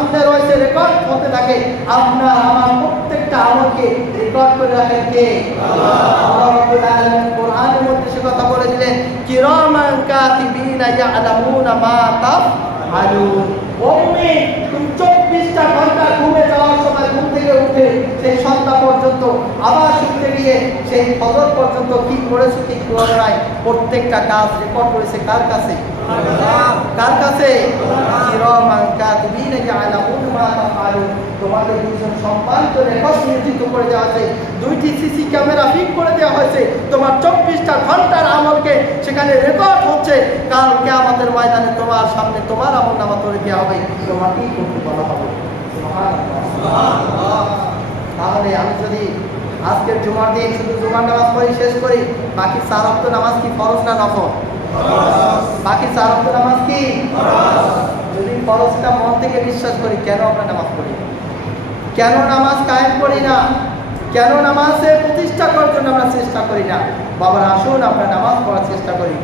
সামনে রয়েছে, রেকর্ড হতে থাকে। আপনার আমার প্রত্যেকটা আমলকে রেকর্ড করে রাখেন কে? আল্লাহ রাব্বুল আলামিন কোরআনের মধ্যে সে কথা বলে দিলেন, কিরামান কাতিবিনা ইয়ালামুনা মা তাফআলুন। ওমনি তুমি 24টা ঘন্টা ঘুমে যাওয়ার সময় ঘুম থেকে উঠে সেই সন্ধ্যা পর্যন্ত আবার শুতে গিয়ে সেই ফজর পর্যন্ত কি করেছো কি করো নাই, প্রত্যেকটা কাজ রেকর্ড করেছে কার কাছে? কার কাছে? কিরামান কাতিবিনা ইয়ালামুনা মা তাফআলুন। তোমাদের দুজন সম্মানিত রেকর্ড নিয়োজিত করে দেওয়া হয়েছে, 2টি সিসি ক্যামেরা ফিট করে দেওয়া হয়েছে। তোমার 24টা ঘন্টার আমলকে সেখানে রেকর্ড হচ্ছে। কাল কিয়ামতের ময়দানে তোমার সামনে তোমার আমল নামা তুলে দেওয়া হবে, তোমাকেই করতে বলা হবে। সুবহানাল্লাহ। তাহলে আমি যদি আজকের জুমার দিন শুধু জুমার নামাজ পড়ি শেষ করি, বাকি 4 ওয়াক্ত নামাজ কি ফরজ না নফল? বাকি 4 ওয়াক্ত নামাজ কি ফরজ? যদি ফরজটা মন থেকে বিশ্বাস করি, কেন আমরা নামাজ পড়ি? কেন নামাজ কায়েম করি না? কেন নামাজের প্রতিষ্ঠা করার জন্য আমরা চেষ্টা করি না? বাবার আসুন আমরা নামাজ পড়ার চেষ্টা করি।